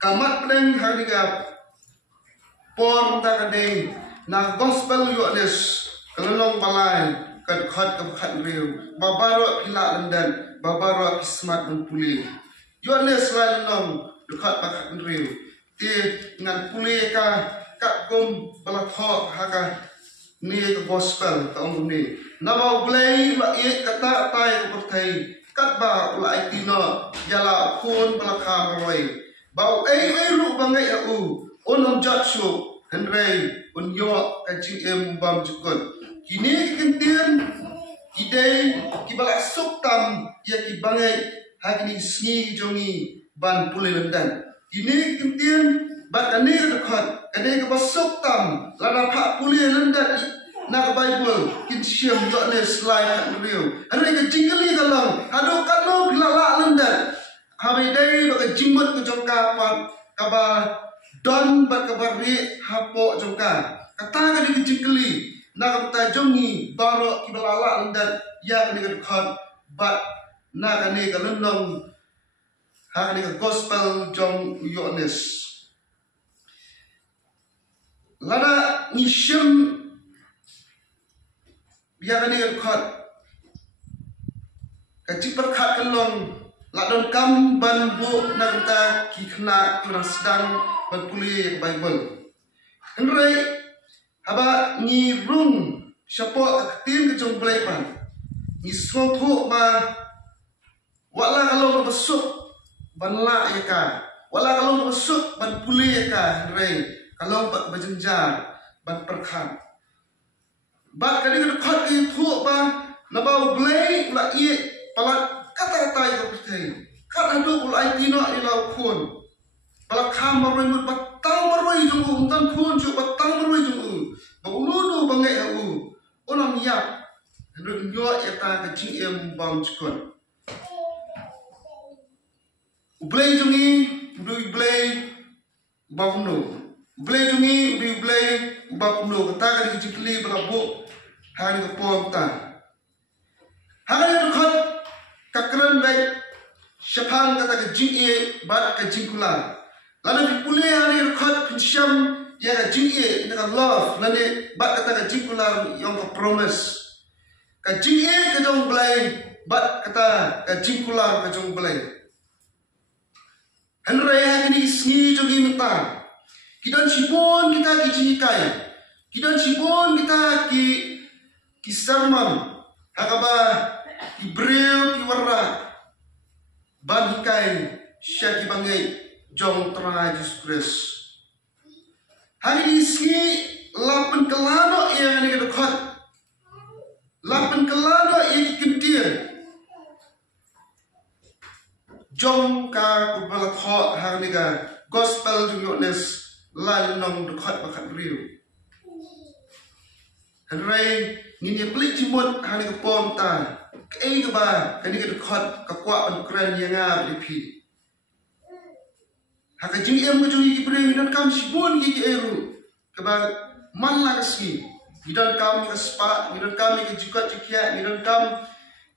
kamat pedeng harga pon ta kadeng na gospel yones kalong balai kad khat riu babaro pila landan babaro kismat puli yones lalong khat bakhat riu ti ngan puli ka kum balatho haka ni gospel ka ni nama blai la ye kata tai ko thai kat ba la itino yala khon balakha roi bau ru bangai au onom jatshu henrei unyo kajing bam jukut kini kentian idei kibala suktam ya kibangai hakni sngi jongi ban pule lendan kini kentian bat ane dekat ane ke suktam lana pak pule lendan na bible kin siam yo ne slide review ane ke jingli galang ado kalo bilala lendan hari dai baka jimut ke jongka pat kaba don bat kabari hapo jongka kata ka di jingli na kata jongi baro kibalala lendan ya ni dekat bat na kane ka lendong ha ni gospel jong yones lana nishim ya kane dekat kacik berkat kelong ladon kam ban bu nanta ki khna kurang sedang berpuli bible henrei haba ni rung syapo aktin ke jong bleipan ni sotho ma wala kalau besuk ban la ya ka wala kalau besuk ban puli ya ka henrei kalau bak berjenjar ban perkhan bat kali dekat ki thu ba na ba blei la i palat kata tai ko putih kan ado ulai tino ilau khon bala kham maroi mut batang maroi jung tan khon chu batang maroi jung ba ulu bangai au onam yap ru nyo eta ka jing bam chukon ublei jungi ublei bawno ublei jungi ublei bawno kata ka di jikli bala bu hari ko pom ta hari khot kakran baik syafan kata ke jing bat ke jingkula lalu dipulih hari rekat pinsyam ya ke jing dengan love lalu bat kata ke jingkula yang ke promise ke jing ke jong belai bat kata ke jingkula ke jong belai henrei hari isngi jogi minta kidan sipon kita kijingikai kidan sipon kita ki sermon hakaba Ibreu kiwarra ban hikai syaki bangai jong tera Jesus Christ hari iski lapan kelano yang ni dekat lapan kelano yang kintian jong ka kubala kho hari ni ga gospel jungyones lai nong dekat bakat riu hari ni pelik jimut hari ke pom ta kei ke ba kani ke dekat ke kuat ban keren yang ngap dipi ha ka jing ke jui ki bre dan kam sibun ki eru ke ba man la kasi dan kam ke spa dan kam ke juga jikia dan kam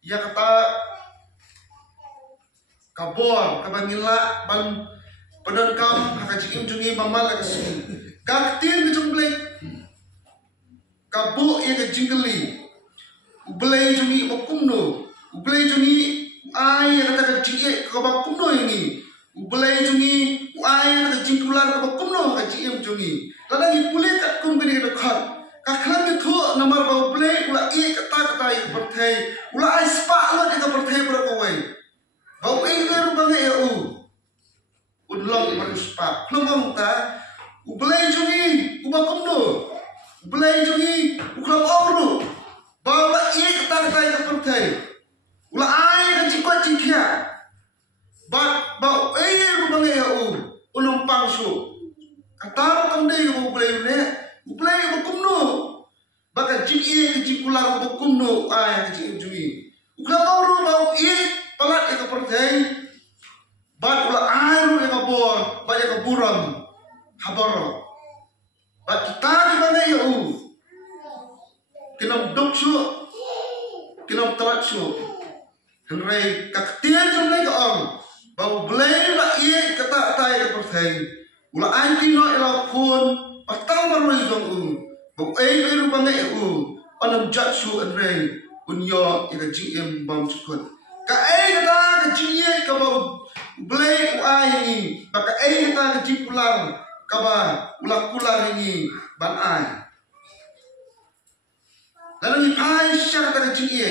ya kata kabor ke ba ngila ban padan kam ha ka jing jungi ba man la kasi ka tin ke jung ble kabu ya ke jingli ublei jungi bakumno ublei jungi ai kata kecik ke bakumno ini ublei jungi ai kata jingkular ke bakumno ke jiem jungi lagi pulih kat kum ke dekat kaklan itu nomor bau ublei ula i kata i perthai ula ai spa lo ke perthai berkawai bau i ke rubangai ya unlong per spa plomong ta ublei jungi ubakumno ublei jungi ukram oru bawa i kata yang pertai ulah ai kan cikot cikia bau rubang ya ulung pangsu kata kam dei ko boleh ne boleh bakumno baka ciki ke cikular bakumno ai ke ciki jui ukla baru bau i palat ke pertai bat ulah ai ru ke bor ba ke buram habaro bat kita di mana ya kinam doksu kinam talatsu henrei kaktian jomlai ka bau blai la i kata tai ke perthei ula ai ti no ela phun patang baroi jong bo ei ru bangai onam jatsu anrei unyo ika jim bam chukut ka ei ta ka jiye ka ba blai ai ni ba ka ei ta ka jipulang ka ba ulang ini ban ai lalu ni pai syar ta ka jiye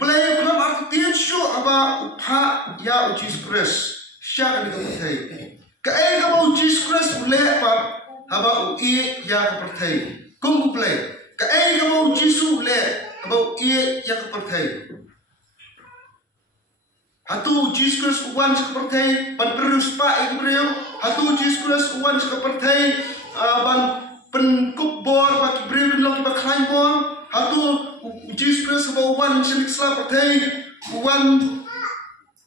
blai ko ma ta tin shu aba upha ya Jesus Christ syar ni ka perthei ka ei ka ba Jesus Christ ule pa haba u ya ka perthei kum blai ka ei ka ba Jesus le ka ba ya ka perthei hatu Jesus Christ uwan sa kapartay ban perus pa ibreu hatu Jesus Christ uwan sa kapartay ban penkubor ba ibreu long ba khlaibor hatu Jesus Christ ba uwan sa miksla partay uwan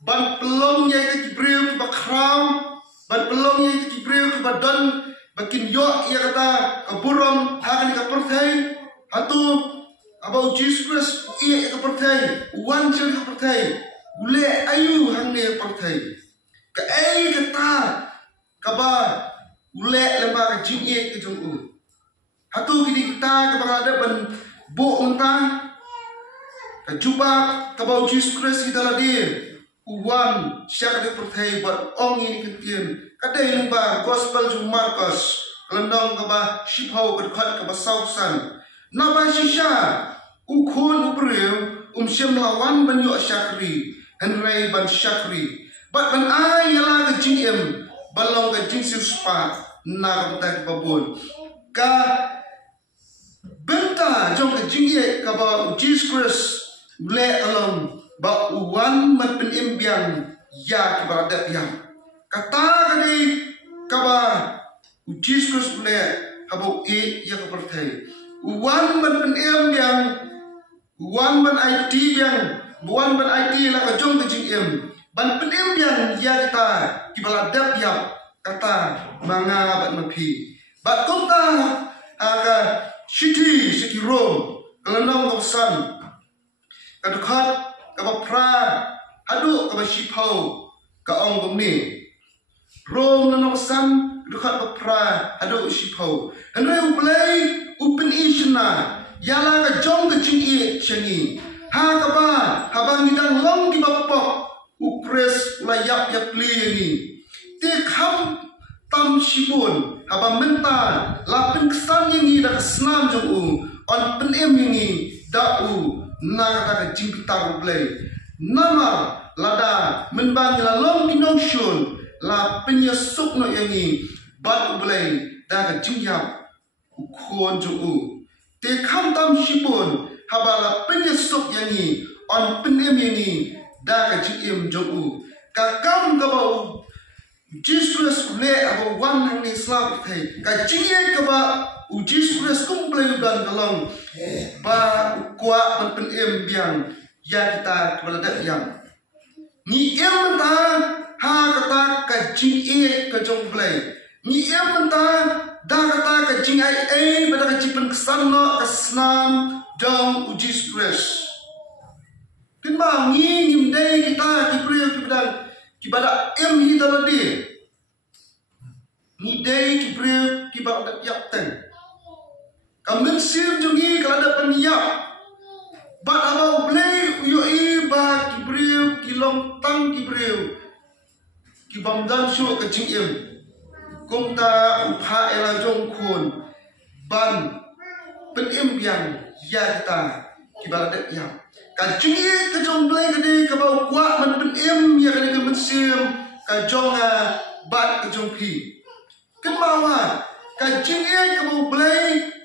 ban pelong ya ibreu ba khram ban pelong ya ibreu ba don bakin yo ya kata kaburam hakan kapartay hatu about Jesus Christ iya kapartay uwan sa kapartay ule ayu hangne parthai ka ai kata ka ba ule lamba ka jinge ke jong hatu gidi kita ka ba ada ban bo unta ka juba ka ba Jesus Christ kita ladir uwan syak de parthai ba ong ini ketien ka dei lamba gospel ju Markus landong ka ba shiphau ka khat ka ba sausan na ba shisha ukhun ubreu syam lawan ban yo syakri Henry ban Syakri bat ban ai yala ke jingem balong ke jing spa na ka babon ka benta jong ke jingye ka ba Jesus Christ le along ba uwan man pen imbiang ya ke barada yang kata ka di ka ba Jesus Christ le ka ba ya ka perthai uwan man pen imbiang uwan man IT yang buan ban IT la ka jong ke jingem ban penem bian ya kita kibala dap ya kata manga bat mapi bat kota aga city rom kelenong kawasan kadukhat ka pra adu ka shipau ka ong gumni rom nanong san dukhat ka pra adu shipau hanai uplay open ishna yala ka jong ke jingi changi ha ka ba habang nidang long ki bapok upres layak yap li ni te kham tam shibun habang menta lapin kesan yang ida kesnam jong on pen em ni da na ka jing pitar blay nama lada menbang la long ki notion la penya suk no yang ni bat blay da ka jing yap khon jong te kham tam shibun habala penyesuk yang ni on penem yang ni da ka jim jogu ka kam ka ba Jesus le abo wan hang ni slap thai ka jinge ka ba Jesus kumple dan kalong ba kwa on penem biang ya kita balada yang ni em ta ha kata ka jinge ka jong play ni em ta da kata ka jing ai pada ka jipen kesan no kesnam dong Jesus Christ. Timbang ni nimdai kita kipriu kibada em hi daladi. Ni dai kipriu kibada yapten. Kamen sim jungi kalada peniap. Bat abau blai uyo ba kipriu kilong tang kipriu. Kibamdan syu ke jingem. Kumta upha ela jong kun ban penem biang ya kita kibaladat yang kajingi kajong blai kadi kabau kuat man penem ya kadi kemensim kajong bat kajong pi kemawa kajingi kabau blai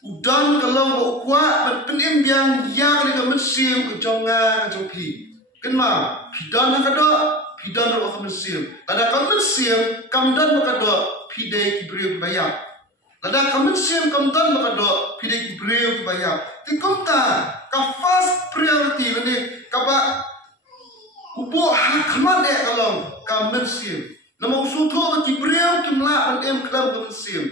udan kalong bau kuat man penem biang ya kadi kemensim kajong pi kema pidan pidan ro kemensim ada kemensim kamdan makado pidai kibriu bayar lada kemensim kamdan makado pidai kibriu bayar tikumta ka first priority ni kaba ubo hakmat kalong kemensim nama usuto kibriu kimla an klam kemensim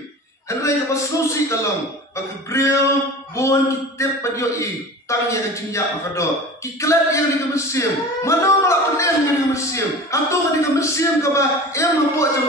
henry ka solusi kalong kibriu bon kitep padio tang yang jinja makado kiklat yang di kemensim mana malak penem yang di kemensim antum di kemensim kaba mapo jam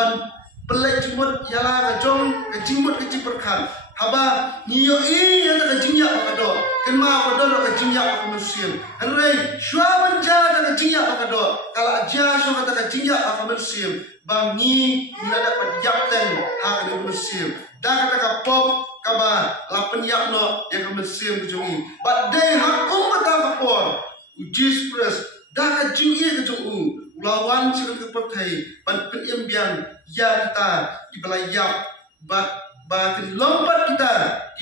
ban pelai jimut yala ka jong ka jimut ka ciperkan haba niyo yang tak jingya pakado kenma pakado ka jingya ka musim anrei shwaban ja ka jingya pakado kala ja so ka jingya ka musim bangi ni dapat yakten ha ka musim da ka pop kaba lapen yakno ya ka musim jungi but day hakum mata kapor Jesus Christ da ka jingya ka jungu lawan sila kepercayai ban penyembiang ya kita ibalayap bakin lompat kita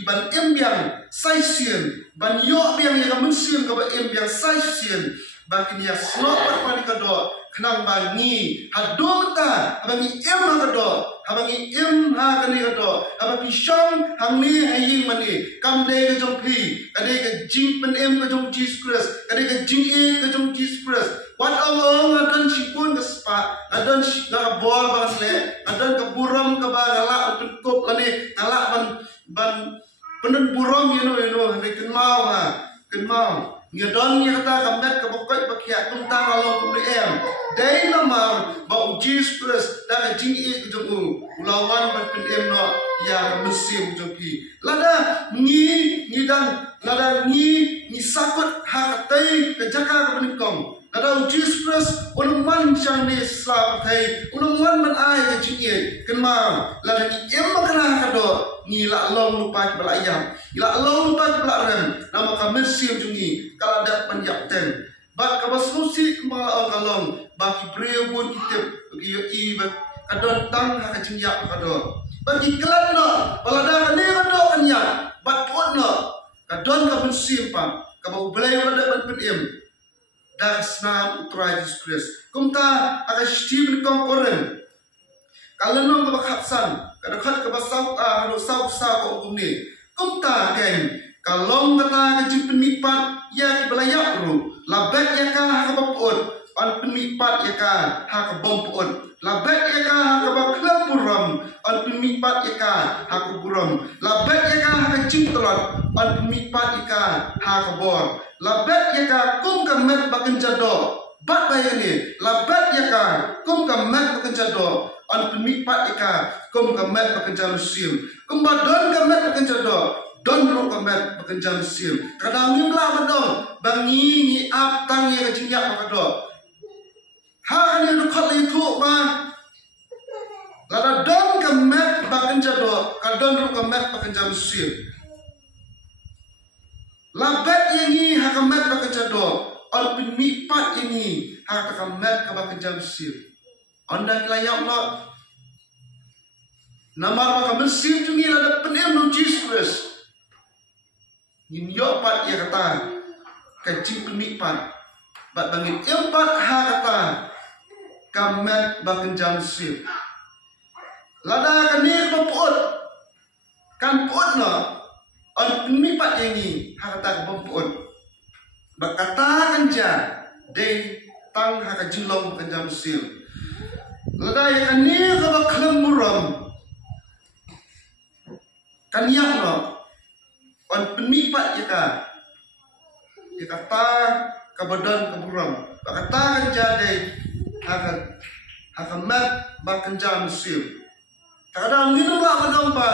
iban embiang saisian ban yo biang yang mensian ke embiang saisian bakin ya slopat pan kado kenang bangi hadong ta abangi em kado abangi em ha kani kado abapi shong hangni haying mani kamde ke jong pi kade ke jing pen em ke jong Jesus Christ kade ke jing e ke jong Jesus Christ wat Allah adan sipun ke spa adan ga bol basle adan ke buram ke bagala untuk lani ngala ban penun buram you know he kenmau ha kenmau ngedon nya kata kamet ke pokok bakia tuntang along kumri em dai namar ba Jesus Christ da jing e ke jong ulawan ban pen em no ya musim joki lada ni dan lada ni sakut ha katai ke jaka ke benikong Kada Jesus Christ unuman siang ni sab thai unuman ban ai ke chie kenma la ni em makana kado ni la long lupa ke bala ayam la long lupa ke bala rem nama ka mesim jungi kala dak panjak ten ba ka basusi kemala kalong ba ki breu bun kitep bagi yo i ba kadon tang ha ka jinyak kado bagi kelan no bala da ni kado kanya ba pot no kadon ka mesim pa ka ba belai wala ban pen dan senam utara Jesus Christ. Kumta akan Stephen Kongkoren. Kalau nong kebakapsan, kadang-kadang kebasau harus sau kumni. Kumta geng. Kalau kata kecil penipat ya belayak ru. Labet ya kah kebapun. An penipat ya kah kebompuun. Labet ya kah kebakleburam. An penipat ya kah keburam. Labet ya kah kecil telot. An penipat ya kah kebor. Labet ya ka kum kamet baken jado bat bayani labet ya ka kum kamet baken jado an pemipat ya ka kum kamet baken jamusim kum badon kamet baken jado don ro kamet baken jamusim kadang ni mla badong bangi ni ap tang ya jinyak bakado ha ni ru khat itu ba lada don kamet baken jado kadon ro kamet baken jamusim labet ini hakamat bakajado on pemipat ini hakamat kabakajam sir anda kelayak lo nama bakam sir jungi lada penem no Jesus nin yo pat ya kata kacing pemipat bat bangin empat hakata kamat bakajam sir lada kanir paput kan put no on pemipat ini hakata kebompuan berkata kanja de tang haka jilong kanja mesil ladai kani kaba kelemburam kanyak no on pemipat yaka ta kabadan keburam berkata kanja de haka mat ba kanja mesil kadang minum lah madong ba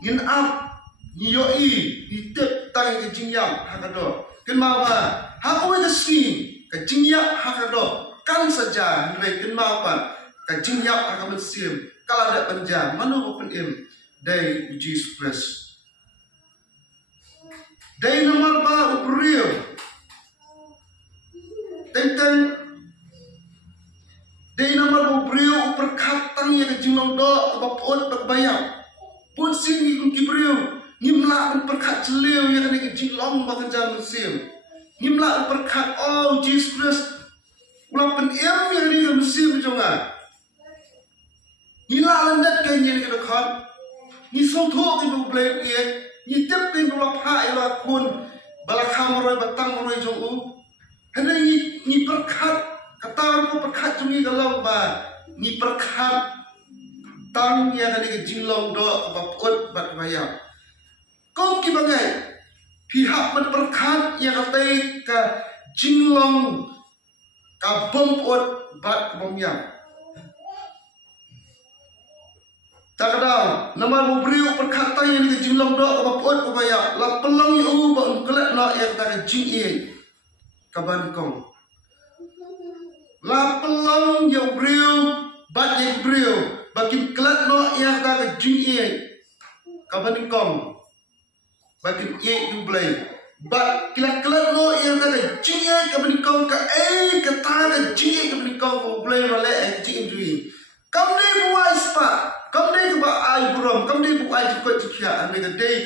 ngin ap ni yoi ni tep tang ke jingyam hakado kenma ba hapo ida si ke jingyam hakado kan saja nilai kenma ba ke jingyam hakam sim kala da panja manu open im dai Jesus Christ dai nomor ba uprio tentang dai nomor uprio perkat tang ya ke jinglong do bapot berbayar pun sing ni kibriu nimla perkat celeu ya kan ke jinglong ba kan musim nimla perkat oh Jesus Christ ulah pen em ya ni musim jonga nila landat kan ni ke dekat ni so tho ke bu blek ye ni tep ke ulah pha ila kun balakam roi batang roi jongu hene ni perkat kata ko perkat jungi galau ba ni perkat tang yang ada ke jinglong do baput bat bayam kom ki bagai pihak berperkat yang kata ke jinglong ka bom pot bat bom yang takadang nama bubriu perkata yang ke jumlah dok ka pot ko kaya la pelang yu ba kelat na yang ta jing e ka ban kong la pelang yu briu bat ye briu bakin kelat no yang ta jing e ka ban kong bakin e du blai bat kelat no yang ta jing e ka ban kong ka ka ta jing e ka ban kong ko blai ma le jing dui kam ne buai spa kam ne ba ai buram kam ne bu ai ko tikya ane ga dei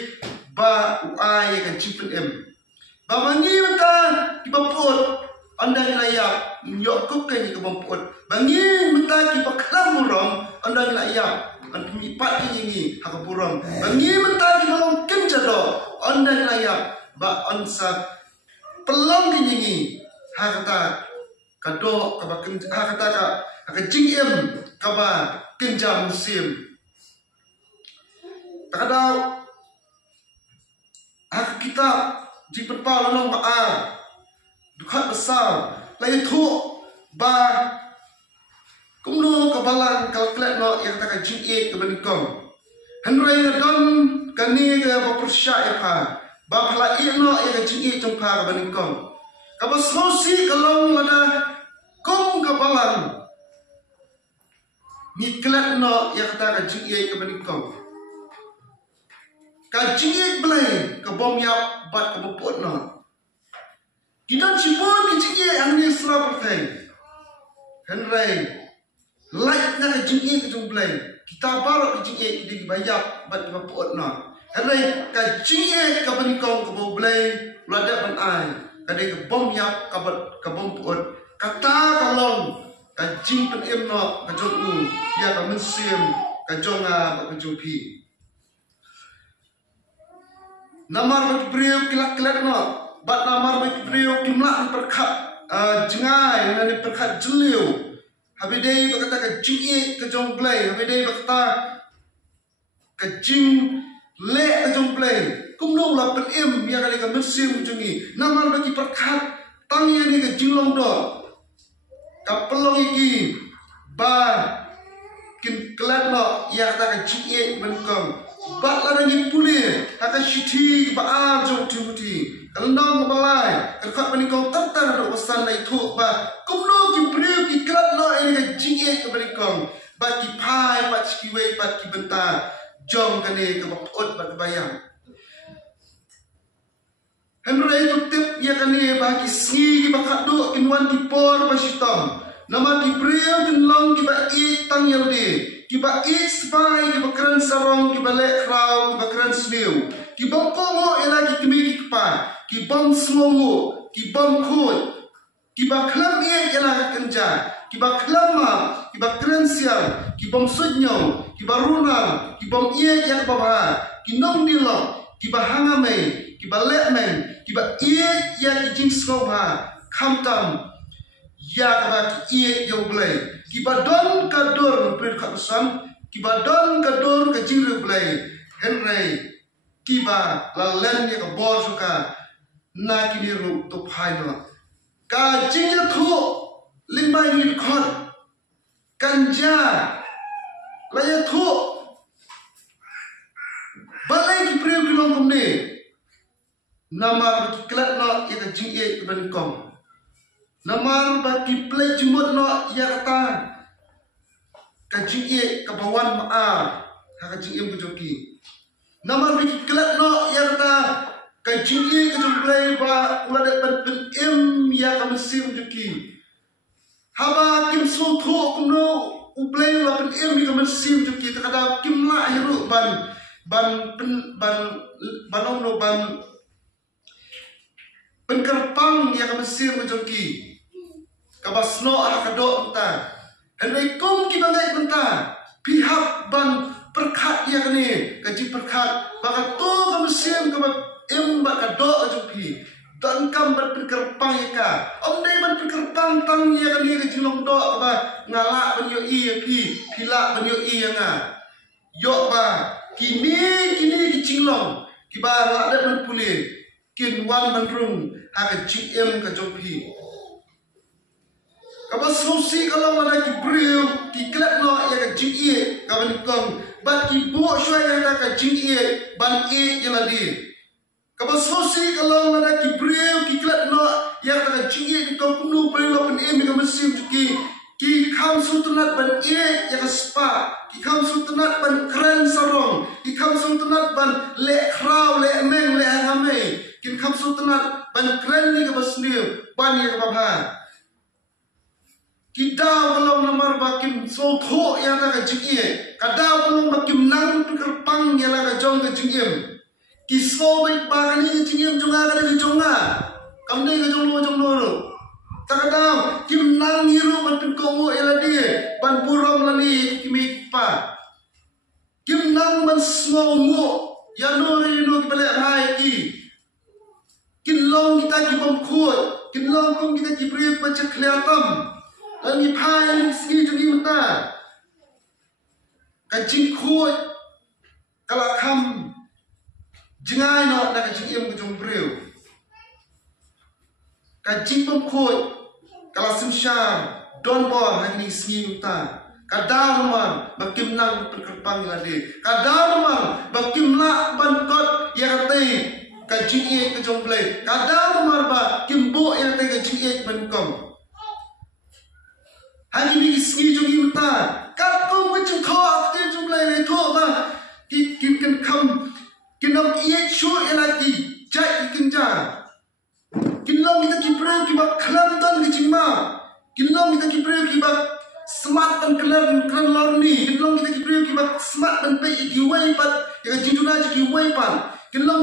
ba ai ga chipen em ba mangi mata ki ba pot anda la ya nyok ko ke ni ka ba pot bangi mata ki ba klam buram anda la ya an mi pat ki ni ha ka buram bangi mata ki ba long kin jado anda la ya ba ansa pelong ki ni ha ka ta ka do ka ba kin ha ka ta ka jing em ka ba kinjam musim takadau hak kita jipat pa lanong ba dukhat besar lai thu ba kumno kabalan kalklet no yang taka jing e ke benikong hanrai na dam kani ga ba persya ya pa ba phala e no yang jing e trong pa ke benikong ka ba sosi kalong lada kom kabalan ni klet no yang taka jing e ke benikong ka jing e blai ka bom yap bat ka bopot no kita cipon ke jing e ang ni sra pertai hanrai like na jing e ke jong blai kita barok ke jing e di bayap bat ka bopot no hanrai ka jing e ka benikong ka bo blai lada ban ai ka de ka bom yap ka bat ka bom pot kata kalong ka jing pen em no ka jong u ya ka men sim ka jong a ka jong pi namar bagi beliau kilak no bat namar bagi beliau kimla perkat jengai nani perkat jeliu habidai berkata ke jing ke jong blai habidai berkata ke jing le ke jong blai kumno la pen em ya kali ke mesim jungi namar bagi perkat tangi ni ke jinglong do ka pelong iki ba kin kelat no ya kata ke jing benkong bat la ni puli haka shiti ba a jong timuti kalnong balai kalkhat benikong tartar do wasan lai thu ba kumno ki priu ki krat no ini ka jing ke benikong ba ki pai ba ki we ba ki benta jong kane ka ba ot ba bayang henry tu tip ya kane ba ki si ki ba khadu kinwan ki por ba shitam nama ki priu kinlong ki ba i tang yaldi ki ba i spai ki ba kran sarong ki ba le krau ki ba kran sniu ki bom kongo ela ki kimi ki pa ki bom smongo ki bom khut ki ba khlam ye ela ka kanja ki ba khlama ki ba kran sial ki bom sudnyo ki ba runa ki bom ye yak ba ba ki nong dilo ki ba hangame ki ba le men ki ba ye ya ki jing sko ba khamtam ya ka ki ye yo blai ki ba don ka dor prit kha san ki ba don ka dor ka jing ru blai henry ki ba la len ye ka bor suka na ki ni ru to phai no ka jing ya thu ling mai ni khot kanja la ya thu balai ki priu ki long kum ni namar ki klat no ye ka jing ye ki ban kong namar ba ki play jimut no ya kata ka jing ye ka bawan ma a ka jing em ku joki namar bi klat no ya kata ka jing ye ka jong play ba ula de pen em ya ka mesim joki haba kim su thu kum no u play la pen em ka mesim joki ta kada kim la hiru ban om no ban pen kerpang ya ka mesim joki kabasno akado enta henry kum ki bangai benta pihak ban perkhat ya kani kaji perkhat baka to ka mesim ka em ba ka do ajupi dan kam ban perkerpang ya ka om dei ban perkerpang tang ya kani ka jilong do ba ngala ban yo i pi pila ban yo i nga yo ba kini ki jinglong ki ba la de ban puli kin wan ban rung ha ka ji em ka jopi Kaba sosi kalau mana ki brio ki klat no ya ka jing e ka ban kong bat ki bo shwa ya ta ka jing e ban e ya di. Kaba sosi kalau mana ki brio ki klat no ya ta ka jing e ki kong kunu pe lo pen e mi ka mesim ki kham su tunat ban e ya ka spa ki kham su tunat ban kren sarong ki kham su tunat ban le kraw le meng le hame ki kham su tunat ban kren ni ka basniu ban ya ka ba kita belum nomor bakim soto yang tak kejingie, kada belum bakim nang kerpang yang tak kejong kejingiem, kisau baik bagani kejingiem jonga kada kejonga, kamne kejong lo, tak kada kim nang hiru batin kongo eladi, ban puram lani kimik pa, kim nang ban smongo, yang nori kibalik hai kinlong kita kibom kuat, kinlong kum kita kibri baca kelihatan. Dan di paling segi jadi mata, kacing kuat, kalau kam jengai no nak kacing iam kejong beriu, kacing pun kuat, kalau semsyar don bor hari ni segi mata, kadang rumah bakim nang perkerpang lagi, kadang rumah bakim nak bangkot yang kata kacing iam kejong beli, kadang rumah bakim bo yang kata kacing iam bangkong. Hari ni segi juga mata, kat kau macam kau aktif jumlah itu apa? Kita kam, kita iat show elati, jai kinja. Kita kita kipreu kita kelantan kecima, kita kita kipreu kita smart dan kelan lorni, kita kita kipreu kita smart dan pay kiway pat, yang jiduna jadi kiway pat. Kita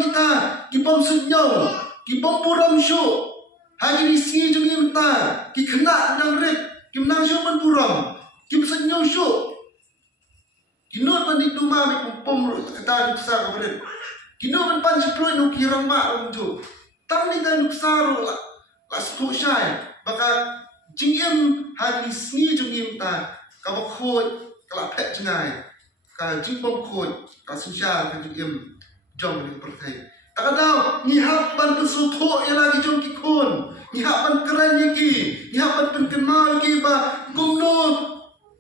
kibom sunyau, kibom puram show. Hari ni segi juga mata, kita kena dan rep. Kim nang show pun puram, kim senyum show. Kinut pun itu mami pum kata besar kepada. Kinut pun pan sepuluh nu kirang mak rumju. Tam ni kan besar lah sepuluh syai. Baka jingim hari seni jingim ta. Kau khoi kalau pek jengai. Kau jingbom khoi kau susah kan jingim jom ni pertai. Tak tahu ni hak ban pesuto yang lagi jom kikun. Ni hak ban keren lagi. Ni hak ban penkenal lagi ba gumno.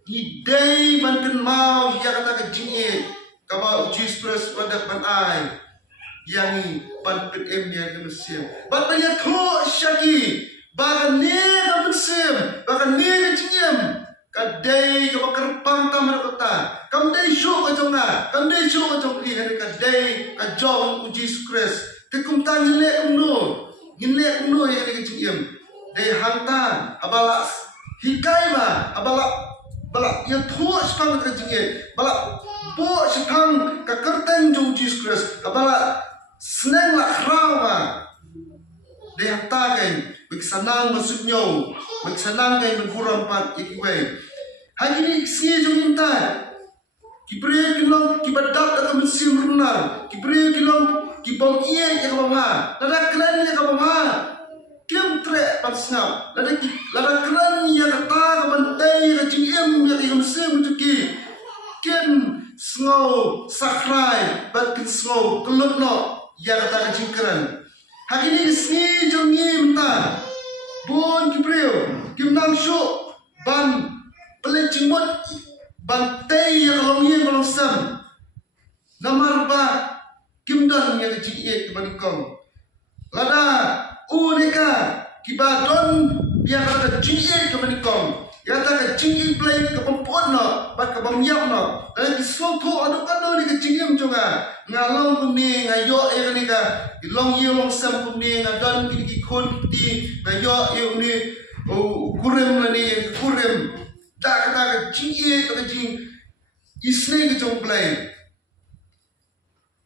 Ni day ban kenal yang kata ke jingit. Kau Jesus Christ pada ban ai. Yang ni ban penem yang ke Mesir. Ban banyak tu syaki. Bagan ni ke Mesir. Bagan ni ke jingim. Kadai kau kerpang tamat kota. Kadai show ke jonga. Kadai show ke jongli. Kadai ke jong Jesus Christ. Tekum tang ngilek umno. Ngilek umno yang ke jingim. Dai hantar abala hikai ba abala bala yang tua sepang ke jingim. Bala bo sepang ke kerteng jong Jesus Christ. Abala seneng lah krau ba. Dai hantar kan. Berkesanang maksudnya, berkesanang kan mengkurang pat ikiwe. Hari ni segi jom minta, kibri kilong kibadak atau mesin berunar, kibri kilong kibom iye yang kabamha, lada keren yang kabamha, kim trek pat snap, lada keren yang kata kabantai kacingem yang mesin mencuki, kim snow sakrai, batkin snow kelut no yang kata kacing keren. Hari ni segi jom minta. Bon kibril, kim nang syuk, ban pelecing mut, ban tei yang kalongi kalong sam, namar ba kim dan yang kecil ke banikong, lada uneka kibadon yang kata kecil ke banikong, yang kata kecil play ke pempon no, bat ke bamyam no, dan disoto aduk kado ni kecil jonga, ngalong kumni ngayo yang ni ka. Long year long sam kumni ngadan kini kon ti ngayo ye ni kurem lani kurem tak kata jingie kata jing isne ke jong play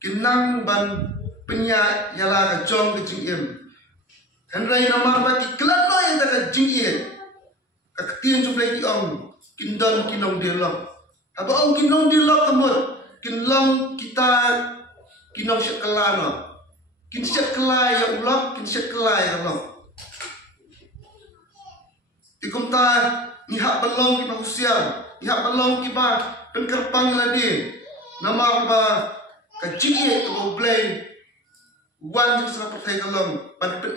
kinang ban penya yala ka jong ke jingem henrai namar ba ki klan no yang kata jingie ka ketien jong play ki ong kindan kinong dialog aba ong kinong dialog kamut kinlong kita kinong sekelano kinsyak kelai yang ulok, kinsyak kelai yang ulok. Tikum ta nihak belong ki manusia, nihak belong ki ba pengkerpang ladi. Nama ba kecil tu boleh wan jing sa pertai kalong ban pen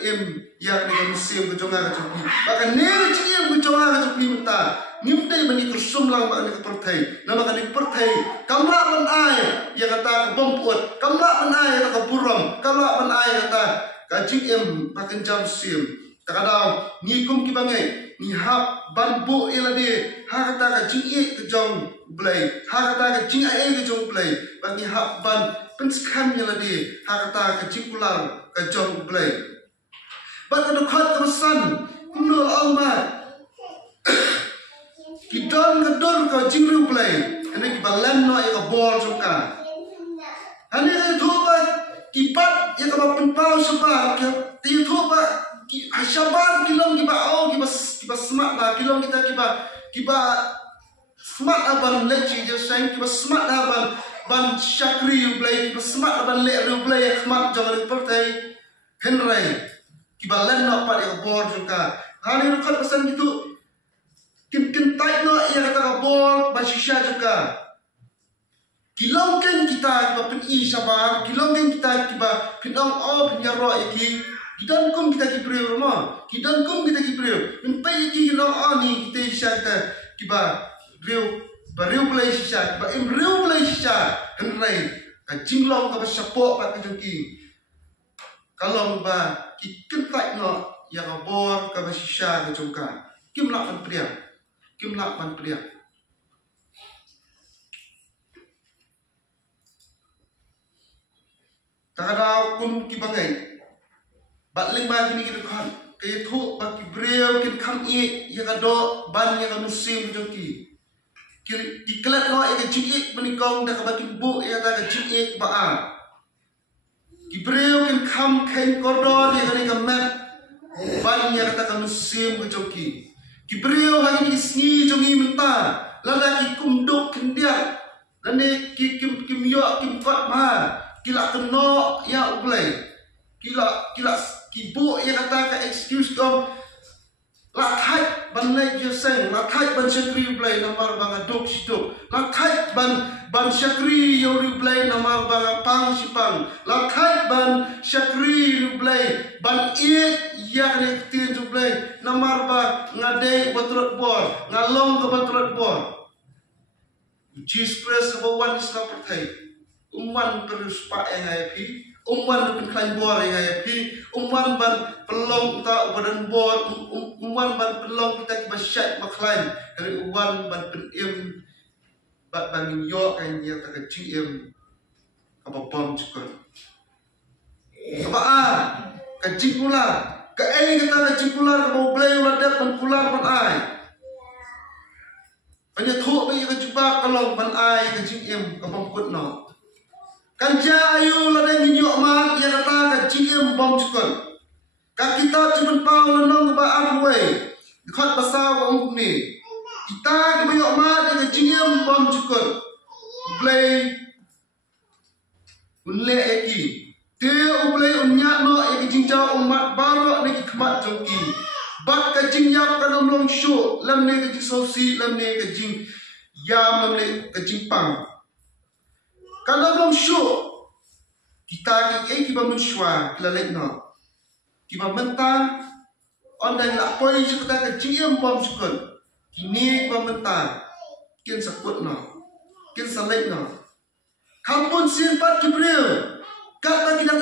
yang ni musim ke jonga ke jopi baka ne chiem ke jonga ke jopi menta nimdai bani kersum lang baka ni pertai nama kan ni pertai kamla ban ai ya kata bompuat kamla ban ai kata buram kamla ban ai kata ka jing bakan jam sim takadau ni kum ki bangai ni hap ban bu elade ha kata ka jing ke jong blai ha kata ka jing ai ke jong blai bagi hap ban penskam elade ha kata ka jing kular ka jong blai baka do khat ka san kumno alma Kidon gedor ka jingru play ane ki balan no ya ka bol suka ane ka thoba kipat ya ka penpau sabar ka ti thoba ki asabar kilong ki ba o ki ba smart la kilong kita ki ba smart aban lechi je sang ki ba smart aban ban shakri play ki ba smart aban le play khmat jangan pertai henry ki balan no pa ya ka bol suka ane ro khat pesan gitu Kim tai no ia kata ka bol basisha juga. Kilongken kita kiba pen I sabar, kilongken kita kiba pinong o pinyaro iki. Kidan kum kita kibreu rumah, kidan kum kita kibreu. Menpai iki kilong o ni kita isha kita kiba reu bareu play sisa, kiba reu play sisa. Henry ka jinglong ka basapo pa kejengki. Kalau ba kiken tai no ia ka bol ka basisha ka jongka. Kim nak pan priang. Kim nak pan priang. Takadau kum ki bangai. Bat ling ba kini kita kan. Kaya thu ba ki breu kin kam I ya ka do ban ya ka musim joki. Ki diklat no ya ka jing menikong da ka ba kin bu ya ka jing ba a. Ki breu kin kam kain kordon ya ka ni ka mat ban ya ka musim joki. Kibreu hari ni sni jongi menta lala ki kumdok kendia lane ki kim yo kim kot ma kila keno ya ublai kila kibu ya kata ka excuse dom la thai ban lai je seng la thai ban shakri ublai namar banga dok sidok la thai ban shakri yo ublai namar banga pang sipang la thai ban shakri ublai ban ya ni tin ublai namar ba ngade batrot bor ngalong ke batrot bor Jesus Christ ba wan is na pertai umwan terus pa happy umwan pen klain bor happy umwan ban pelong ta badan bor umwan ban pelong kita basyat baklain hari umwan ban pen ban yo kan ya ta kecil apa bom juga apa ka jingula ka kata ka jingula ka play ulah dat ban kular ban ai anya thu ba ka juba kalong ban ai ka jingem ka bom kut no kan ja ayu la dai minyo ma ya kata ka jingem bom juga ka kita cuma pau nong ba arway khot pasau ong ni kita ka minyo ma ka jingem bom juga play unle eki Teo ublay unyat no ya kijingjau umat baru ni kikmat jongki. Bat kajing yap kanam long show lam ne kajing sosi lam ne kajing yam lam ne kajing pang. Kanam long show kita ki kiba menshwa kila lek no. Kiba menta ondang la poi kita kajing yam pom sukut. Kini kiba menta kin sakut no. Kin salek no. Kampun sin pat kibril. Kata kita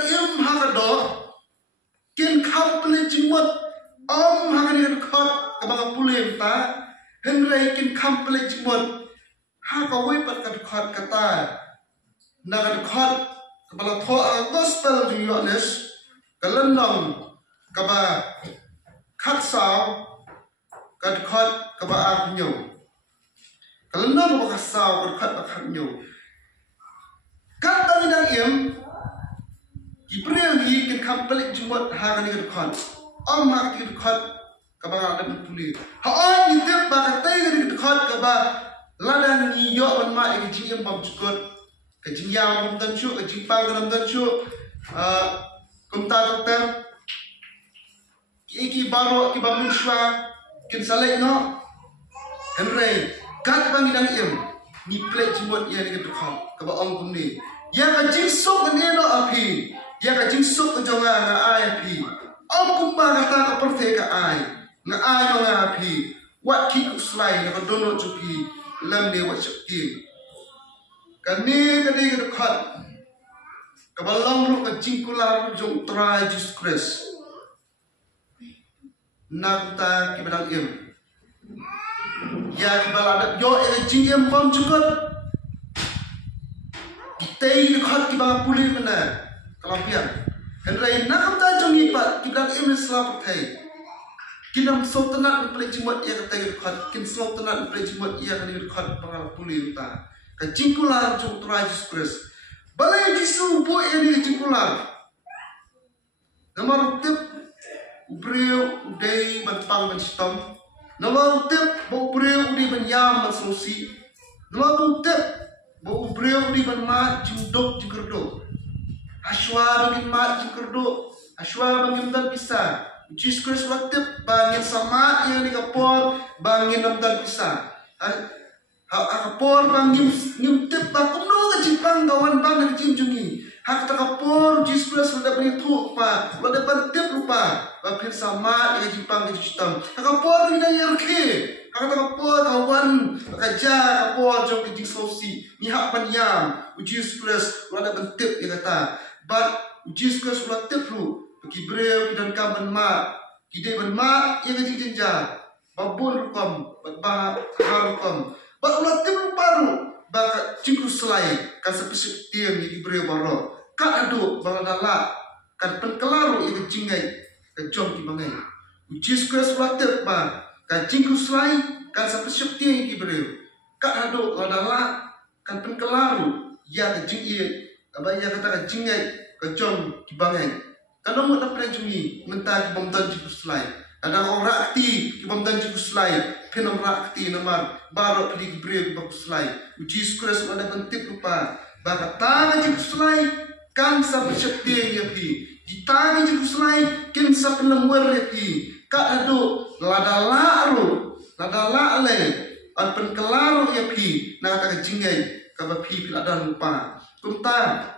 hakado kin khap le jimot hakani kan khot kabang pulem ta henry kin khap le jimot ha ka wei pat kan khot kata na kan khot kabala tho gospel ju yones kalanong kaba khat saw kan khot kaba arnyo kalanong ba saw kan khot ba khanyo kata nang Kibreu ni kin kam pelik jumot harani kan khot hak kan khot ka ba da puli ha on ni tep ba ka tai kan khot ka ba ladan ni yo ban ma e ji em bam chukot ka ji ya bam tan chu ka ji pang ram tan chu kum ta ta ki baro ki bam shwa kin salek no henry kat bang dang em ni plek jumot ya ni kan khot ka ba ong kum ni ya ka ji sok kan no api ya ka jing sup ka jonga nga ai pi om kumba ka ta ka perthe ka ai nga ai nga pi wat ki ku slai na ka dono chu pi lam ne wat chak ti ka ni ka khat ka balong ru ka jing kula ru jong try Jesus Christ na ta ki badang im ya ki baladat yo e jing im bom chukot tei ni khat ki ba puli mana kalampian henrai nak ta jong ipat ki blang im Islam thai kinam sultanat play jimot ya ka tei khat kin sultanat play jimot ya ka ni khat para puli ta ka jingkular jong try Jesus Christ balai jisu bo e ni jingkular nomor tip ubreu udai bantang banstom nomor tip bo ubreu udai banyam masosi nomor tip bo ubreu udai banmat jingdok jingkerdo aswa bangin mat jingkerdo aswa bangin dan bisa Jesus Christ watip bangin sama yang ni kapor bangin dan bisa kapor bangin ngimtip bakumno ka jipang gawan bang ka jimjungi hak ta kapor Jesus Christ wala bani thu pa wala bantip rupa ba phir sama ka jipang ka jistam kapor ni na yarke hak ta kapor gawan ka ja kapor jong ki jingsosi ni hak panyam Jesus Christ wala bantip ya kata but Jesus Christ wala tip ru ki breu dan kaman ma ki de ban ma ya ka jinja babun rukam ba harukom ba ulat tim baru ba cingku selai kan sepesip tiang ni breu baro kan adu ba dala kan penkelaru ya jingai ka jom ki bangai Jesus Christ ulat tip ba kan cingku selai kan sepesip tiang ki breu kan adu ba dala kan penkelaru ya ka jingai ba ya kata ka jingai ka jom ki bangai kalau mau dapat jungi mentah ki bomdan cingku selai ada orang rakti ki bomdan cingku selai penom rakti nomor baru pilih beri bab selai Jesus Christ ada bentuk rupa baka tangan cingku selai kan sa besyakti ya pi di tangan cingku selai kin sa penemwer ya pi ka adu lada la le an pen kelaru ya pi na kata jingai ka ba pi piladan rupa kumta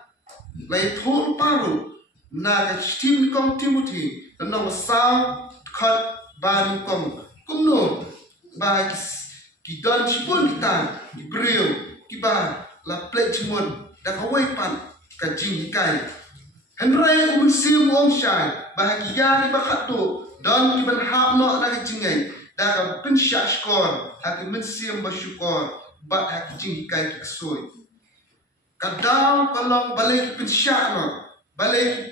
lai thul paru na ka tim kong Timothy dan nong sao khat ban kong kumno ba ki don chipun kita ki brio ki ba la play chimon da ka wai pan ka jing kai henrai un sim ong shai ba ki ya ni ba khat do don ki ban ha no na ka jingai da ka pin sha skor ha ki min sim ba shukor ba ha ki jing kai ki soi kadang kalong balai ki pin sha no balai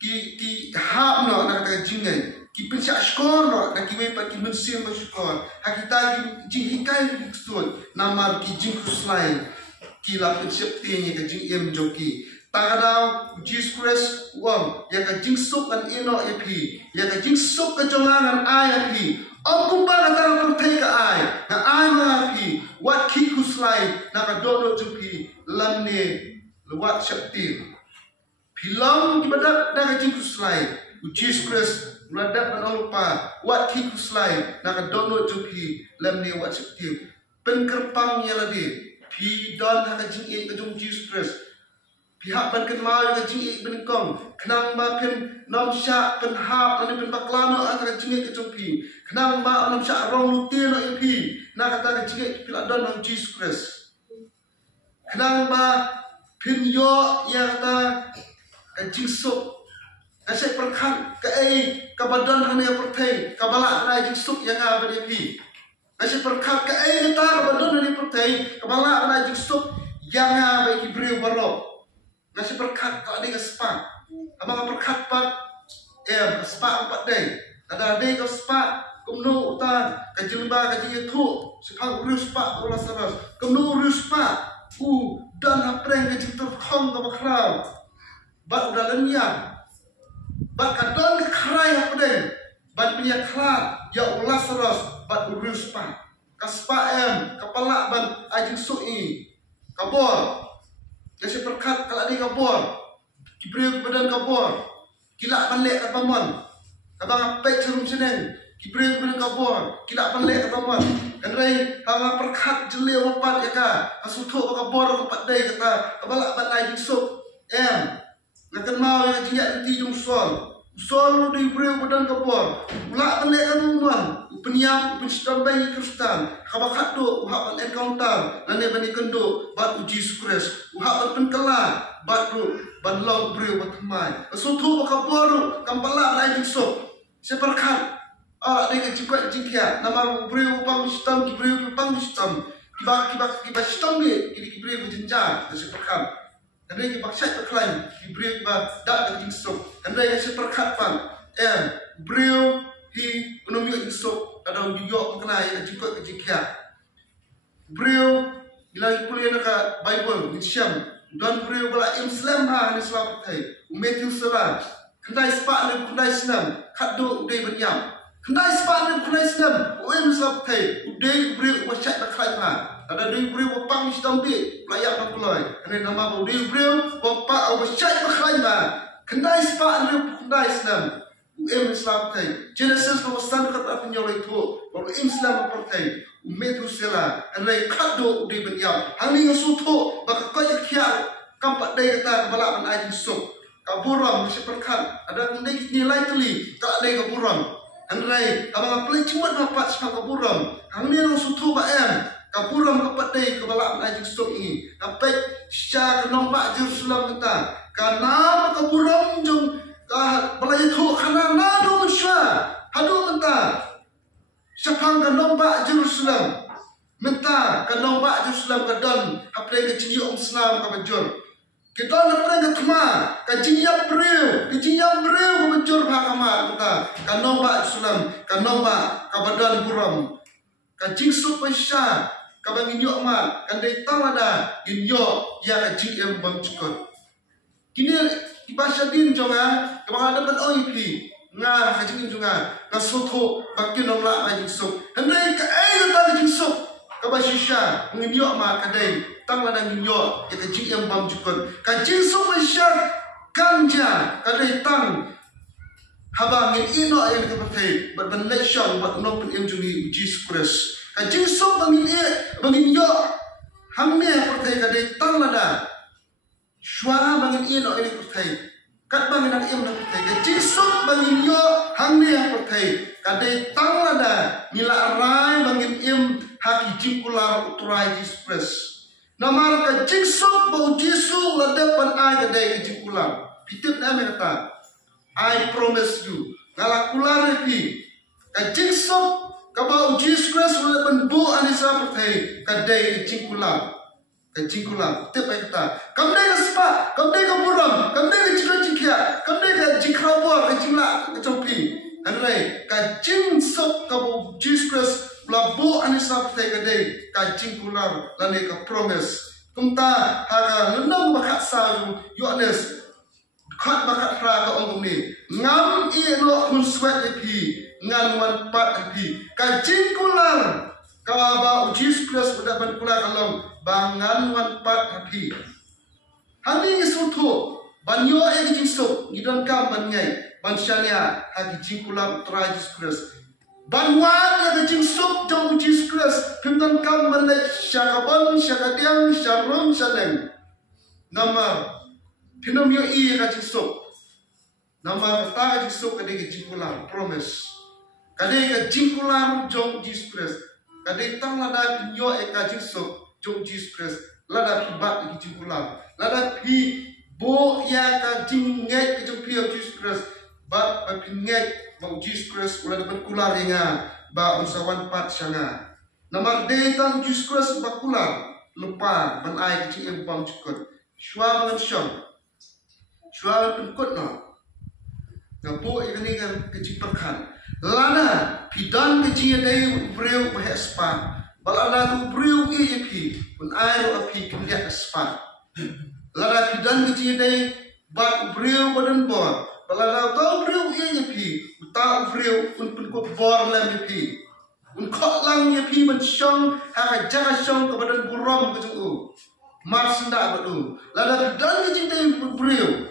ki hab no na ka jingai ki pin sha skor no na ki wei pa ki min sim ba shukor ha ki ta ki jing hikai ki soi namar ki jing kuslai ki la pin sep ti ni ka jing em joki tagadau Jesus Christ wam ya ka jing sok an ino epi ya ka jing sok ka jongan ai epi om kumba ka ta ko thai ka ai na ai ma epi wat ki kuslai na ka dodo jupi lamne wat shakti Pilam ki badak na ka jing kuslai Jesus Christ radak na lupa wat ki kuslai na ka dono jupi lamne wat shakti penkerpang ya ladi pi don ha ka jing e ka jong Jesus Christ pihak ban ken mau ka jing e ben kong knang ma ken nom sha pen ha ani ben baklano an ka jing e ka jong pi knang ma nom sha rong lu ti no e pi na ka ta ka jing e pila don nom Jesus Christ knang ma pin yo ya ta ka jing sok ka se perkhan ka e ka badan hane perthai ka bala na jing sok ya nga ba de pi ka se perkhan ka e ta ka badan hane perthai ka bala na jing sok ya nga ba ki breu baro nasi perkat tak ada ke spa abang perkat pat ka spa pat dai ada ke spa kumno uta ka jilba ka jitu sipang ru spa ola saras kumno ru spa dan apreng ka jitu khong ka bakrau ba udalan ya ba ka don ka khrai apa dai ba punya khla ya ola saras ba ru spa ka spa kepala ban ajing sui kabor kasi perkat kalau ada kabor, kibreu badan kabor, kilak balik ke pamon, abang apek cerum seneng, kibreu badan kabor, kilak balik ke pamon, kenai abang perkat jelil wapat ya ka, asuto kabor wapat day kata, kabalak banai jingsuk, Ngakan mau yang jingat nanti jom sol di breu badan kapor ulak balik kan umman peniap penstam bayi kristan kabakat do uhapan encounter lane bani kendo bat uji sukres uhapan penkala bat ru banlong breu batmai sutu bakapor kampala lai jingsok seperkat dengan juga jingkia nama breu pang sistem ki breu pang sistem kiba sistem ni ki breu jenjang seperkat Andai kita baksat berklaim, beriu kita dak jingsok. Andai kita seperkat pang, beriu hi ekonomi jingsok. Ada juga mengenai juga kejikia. Beriu bila kuliah nak Bible, Islam. Dan beriu bela Islam ni selapatai. Matthew salam. Kendai sepak ni kendai senam. Kado udai bernyam. Kendai sepak ni kendai senam. Selapatai. Udai beriu baksat berklaim ada dui beriu bapang istampi layak nak pulai. Kerana nama dui beriu bapak awasyai berkhaima. Kendai sepak kendai senam. Islam tai. Genesis pawasan kata penyolai tu. Baru Islam pertai. Metu sela. Anai kado dui benyam. Hang ni ngasutu baka kaya kiar kampak dai kata balak man ai sok. Kaburam seperkan. Ada nilai tuli tak dai kaburam. Anai abang pelai cuma dapat sepak kaburam. Hang ni ngasutu ba Kapuram kepadai kebalak najik stok ini. Kapek syar nombak Jerusalem kata. Karena kapuram jom balai tu karena nado syar. Hadu mentah. Siapang ke nombak Jerusalem. Mentah ke nombak Jerusalem ke dan haplai ke cingi Islam ke bejur. Kita haplai ke kema. Ke jingyap beriu. Ke jingyap beriu ke bejur bahakama kata. Ke nombak Jerusalem. Ke nombak ke badan puram. Ke jingsuk pesyar. Kabang inyo mat, kandai tawada inyo ya kajing yang bang cukut. Kini ibasya din jonga, kabang ada ban oipi, nga kajing jonga, nga soto bakin nomla kajing sok. Handai ka kajing sok, kabang shisha, inyo mat kandai tawada inyo ya kajing yang bang cukut. Kajing sok masya ganja kandai tang. Habang ino yang kepatai, berban lesyong bat nopin yang juni Jesus Christ. Kajing sok bangin yo hamne pertai kadai tang lada syuara bangin ino ini pertai kat bangin ang im na pertai kajing sok bangin yo hamne pertai kadai tang lada nila arai bangin im haki jingkular uturai Jesus namar kajing sok bau Jesu lada pan ai kadai jingkular pitip na kata I promise you ngalakular pi kajing sok Kabau Jesus Christ oleh benbu anisa pertai kadai kecingkulam, tiap kata. Kamdai ke sepak, kamdai ke buram, kamdai ke jika, kamdai ke jikrabor, kecingla, kecompi. Andai kajing sok kabau Jesus Christ labu anisa pertai kadai kecingkulam, lani ke promise. Kumta haga lenang bakat saju Yohanes. Kat bakat ra ka ong ni ngam i lo hun swet epi ngan wan pat epi kajing kular ka ba Jesus Christ pada ban kular kalong bangan wan pat epi hani isutu banyo e kajing sok ngidon kam ban ngai ban syania ha kajing kular tra Jesus Christ ban wan e kajing sok jong Jesus Christ pimdan kam ban le syakabon syakadiang syarum salem nama Pinomyo i kajing sok. Nama kata kajing sok kadai kajing kular. Promise. Kadai kajing kular jong Jesus Christ. Kadai tang lada pinyo kajing sok jong Jesus Christ. Lada pi bat kajing kular. Lada pi bo ya kajing ngai kajing pi Jesus Christ. Bat pi ngai bau Jesus Christ. Lada ban kular inga. Ba unsawan pat syanga. Nama kadai tang Jesus Christ ba kular. Lupa ban ai kajing yang bang cukut. Shua ban syong. Syuara pengkut no. Ngapo ikan ikan kecil perkan. Lana pidan kecil day beriu bahespa. Balana tu beriu iepi pun air api kemudian espa. Lana pidan kecil day bat beriu badan bor. Balana tu beriu iepi utau beriu pun kau bor lam iepi. Pun kau lang iepi mensyong hak jaga syong ke badan buram kecil. Mars ndak betul. Lana pidan kecil day beriu.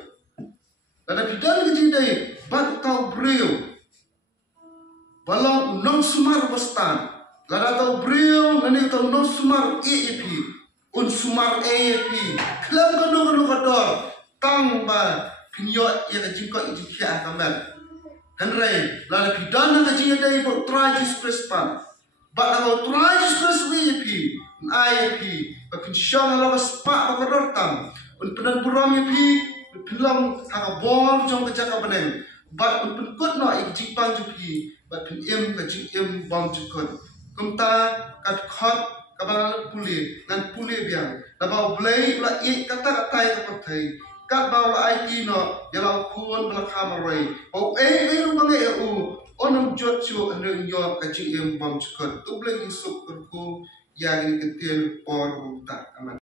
Lada pidan kecil day bat tau beriu. Balang nong sumar bastan. Lada tau beriu nani tau nong sumar EEP. Un sumar EEP. Kelam kanu kador. Tang ba pinyo ya ka jing ko jing kya kamen Henry la pidan na jing dai bo try Jesus Christ pa ba na try Jesus Christ wi pi ai pi ba pin shong la spa ba rotam un penan buram pi pinlong ha bor jong ka ka banen ba un pun kut no ik jing pang ju pi ba pin em ka jing em bom ju kut kumta kat khot kabal puli ngan puli biang la ba blai la ik kata tai ka thai kat ba la ai ti no ya la khuon ba kha ma roi o e lu ba nge u onam jot chu an yo ka jing em bom ju kut tu blai ki sup ku ya ni ke tiel por ta